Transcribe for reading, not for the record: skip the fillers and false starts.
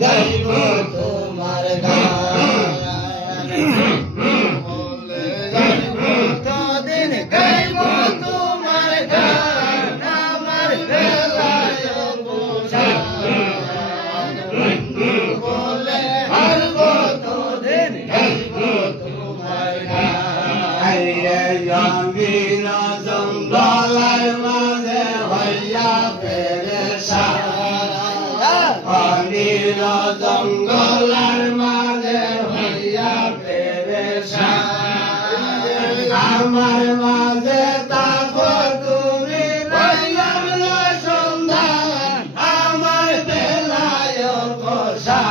গাইব তোমার গান কতদিন গাইব তোমার গান আমার বেলায় বলে আর কতদিন গাইব তোমার গান জঙ্গল জঙ্গলের মাঝে হইয়া নীল জঙ্গলের মাঝে হইয়া পেরেশান আমার মাঝে তাকো তুমি রইলাম না সন্ধান আমার বেলায় বসা